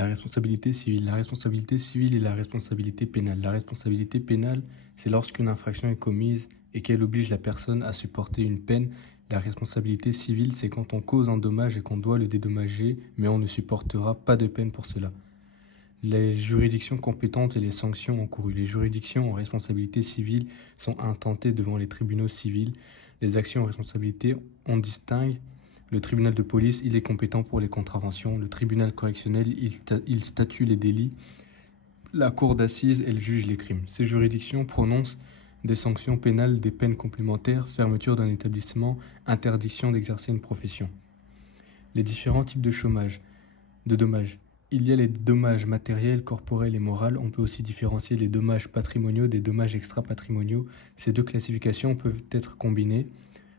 La responsabilité civile. La responsabilité civile et la responsabilité pénale. La responsabilité pénale, c'est lorsqu'une infraction est commise et qu'elle oblige la personne à supporter une peine. La responsabilité civile, c'est quand on cause un dommage et qu'on doit le dédommager, mais on ne supportera pas de peine pour cela. Les juridictions compétentes et les sanctions encourues. Les juridictions en responsabilité civile sont intentées devant les tribunaux civils. Les actions en responsabilité, on distingue. Le tribunal de police, il est compétent pour les contraventions. Le tribunal correctionnel, il statue les délits. La cour d'assises, elle juge les crimes. Ces juridictions prononcent des sanctions pénales, des peines complémentaires, fermeture d'un établissement, interdiction d'exercer une profession. Les différents types de dommages. Il y a les dommages matériels, corporels et moraux. On peut aussi différencier les dommages patrimoniaux des dommages extra-patrimoniaux. Ces deux classifications peuvent être combinées.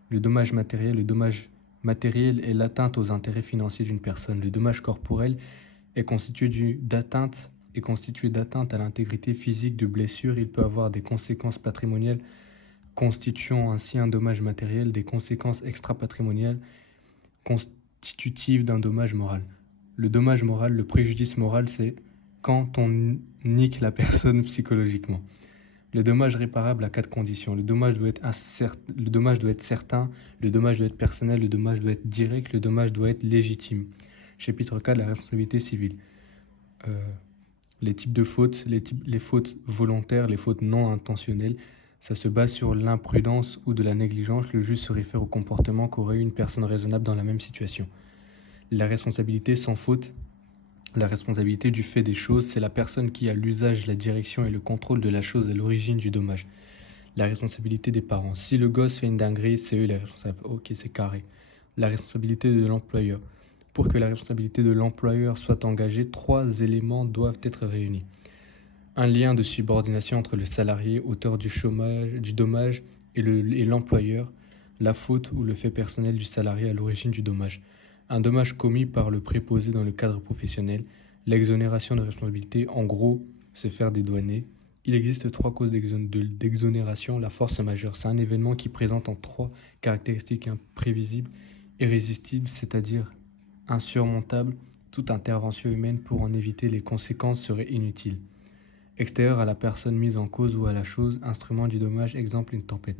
Le dommage matériel est l'atteinte aux intérêts financiers d'une personne. Le dommage corporel est constitué d'atteinte à l'intégrité physique, de blessures. Il peut avoir des conséquences patrimoniales constituant ainsi un dommage matériel, des conséquences extra-patrimoniales constitutives d'un dommage moral. Le dommage moral, le préjudice moral, c'est quand on nique la personne psychologiquement. Le dommage réparable à 4 conditions. Le dommage doit être certain, le dommage doit être personnel, le dommage doit être direct, le dommage doit être légitime. Chapitre 4, la responsabilité civile. Les types de fautes, les fautes volontaires, les fautes non intentionnelles, ça se base sur l'imprudence ou de la négligence. Le juge se réfère au comportement qu'aurait eu une personne raisonnable dans la même situation. La responsabilité sans faute. La responsabilité du fait des choses, c'est la personne qui a l'usage, la direction et le contrôle de la chose à l'origine du dommage. La responsabilité des parents. Si le gosse fait une dinguerie, c'est eux les responsables. Ok, c'est carré. La responsabilité de l'employeur. Pour que la responsabilité de l'employeur soit engagée, 3 éléments doivent être réunis. Un lien de subordination entre le salarié, auteur du dommage, et l'employeur, la faute ou le fait personnel du salarié à l'origine du dommage. Un dommage commis par le préposé dans le cadre professionnel, l'exonération de responsabilité, en gros, se faire dédouaner. Il existe 3 causes d'exonération. La force majeure, c'est un événement qui présente en 3 caractéristiques imprévisibles, irrésistibles, c'est-à-dire insurmontables. Toute intervention humaine pour en éviter les conséquences serait inutile. Extérieur à la personne mise en cause ou à la chose, instrument du dommage, exemple une tempête.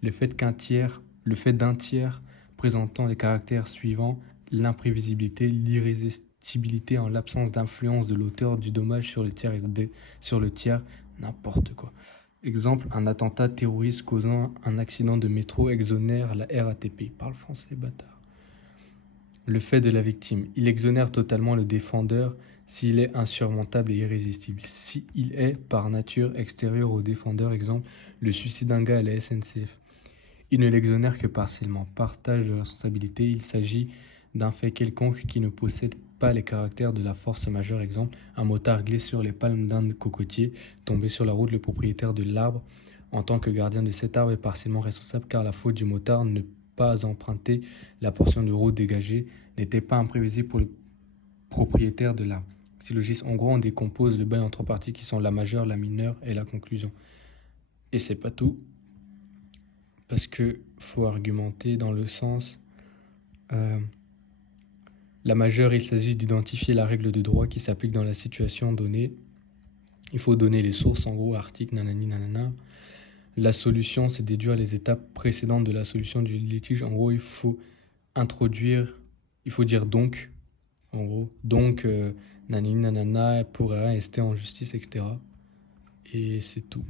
Le fait d'un tiers présentant les caractères suivants, l'imprévisibilité, l'irrésistibilité en l'absence d'influence de l'auteur du dommage sur le tiers, n'importe quoi. Exemple, un attentat terroriste causant un accident de métro exonère la RATP. Parle français, bâtard. Le fait de la victime. Il exonère totalement le défendeur s'il est insurmontable et irrésistible. S'il est, par nature, extérieur au défendeur, exemple, le suicide d'un gars à la SNCF. Il ne l'exonère que partiellement. Partage de responsabilité, il s'agit d'un fait quelconque qui ne possède pas les caractères de la force majeure. Exemple, un motard glisse sur les palmes d'un cocotier, tombé sur la route, le propriétaire de l'arbre, en tant que gardien de cet arbre, est partiellement responsable car la faute du motard ne pas emprunter la portion de route dégagée n'était pas imprévisible pour le propriétaire de l'arbre. Syllogisme, en gros, on décompose le bail en 3 parties qui sont la majeure, la mineure et la conclusion. Et c'est pas tout, parce que faut argumenter dans le sens la majeure, il s'agit d'identifier la règle de droit qui s'applique dans la situation donnée. Il faut donner les sources, en gros, article, nanani, nanana. La solution, c'est déduire les étapes précédentes de la solution du litige. En gros, il faut dire donc, en gros, donc, nanani, nanana, pourrait rester en justice, etc. Et c'est tout.